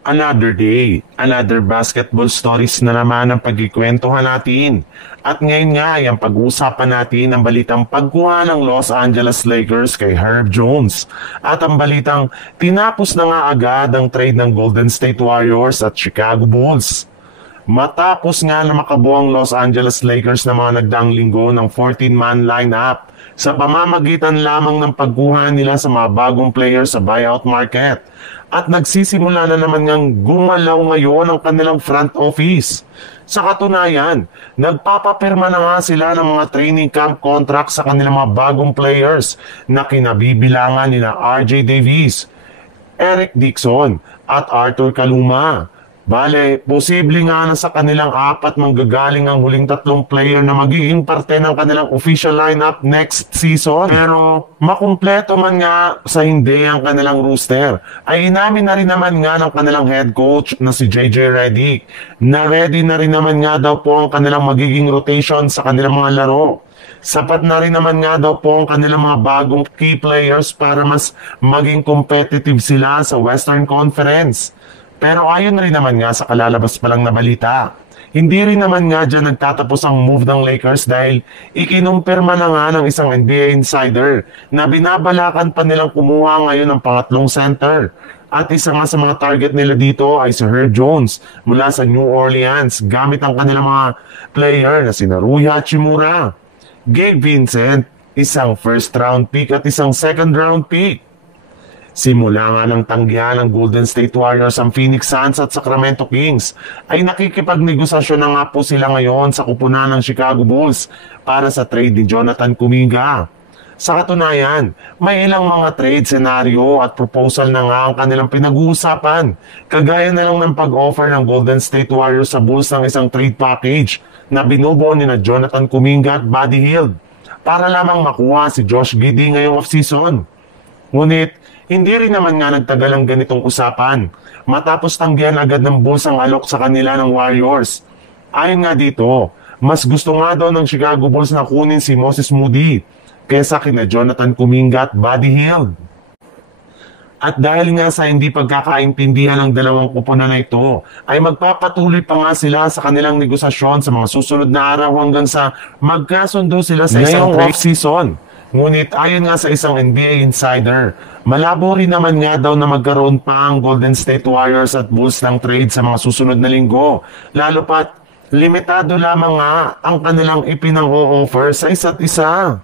Another day, another basketball stories na naman ang pagkikwentuhan natin. At ngayon nga ay ang pag-uusapan natin ang balitang pagkuha ng Los Angeles Lakers kay Herb Jones. At ang balitang tinapos na nga agad ang trade ng Golden State Warriors at Chicago Bulls. Matapos nga na makabuo ang Los Angeles Lakers na mga nagdaang linggo ng 14-man lineup sa pamamagitan lamang ng pagkuha nila sa mga bagong players sa buyout market. At nagsisimula na naman ngang gumalaw ngayon ang kanilang front office. Sa katunayan, nagpapapirma na nga sila ng mga training camp contract sa kanilang mga bagong players na kinabibilangan nila RJ Davis, Eric Dixon at Arthur Kaluma. Bale, posible nga na sa kanilang apat manggagaling ang huling tatlong player na magiging parte ng kanilang official lineup next season. Pero makumpleto man nga sa hindi ang kanilang roster, ay inamin na rin naman nga ng kanilang head coach na si JJ Redick na ready na rin naman nga daw po ang kanilang magiging rotation sa kanilang mga laro. Sapat na rin naman nga daw po ang kanilang mga bagong key players para mas maging competitive sila sa Western Conference. Pero ayon rin naman nga sa kalalabas pa lang na balita, hindi rin naman nga dyan nagtatapos ang move ng Lakers dahil ikinumpirma na nga ng isang NBA insider na binabalakan pa nilang kumuha ngayon ng pangatlong center. At isa nga sa mga target nila dito ay si Herb Jones mula sa New Orleans gamit ang kanilang mga player na sina Rui Hachimura, Gabe Vincent, isang first round pick at isang second round pick. Simula nga ng tanggihan ng Golden State Warriors ang Phoenix Suns at Sacramento Kings ay nakikipagnegosasyon na nga po sila ngayon sa kupunan ng Chicago Bulls para sa trade ni Jonathan Kuminga. Sa katunayan, may ilang mga trade scenario at proposal na nga ang kanilang pinag-uusapan. Kagaya na lang ng pag-offer ng Golden State Warriors sa Bulls ng isang trade package na binubuo ni na Jonathan Kuminga at Buddy Hield para lamang makuha si Josh Giddey ngayong off-season. Ngunit, hindi rin naman nga nagtagal ang ganitong usapan matapos tanggihan agad ng Bulls ang alok sa kanila ng Warriors. Ayon nga dito, mas gusto nga daw ng Chicago Bulls na kunin si Moses Moody kesa kina Jonathan Kuminga at Buddy Hield. At dahil nga sa hindi pagkakaintindihan ng dalawang kupunan na ito, ay magpapatuloy pa nga sila sa kanilang negosasyon sa mga susunod na araw hanggang sa magkasundo sila sa isang off-season. Ngunit ayon nga sa isang NBA insider, malabo rin naman nga daw na magkaroon pa ang Golden State Warriors at Bulls ng trade sa mga susunod na linggo. Lalo pat, limitado lamang nga ang kanilang ipinang-o-offer sa isa't isa.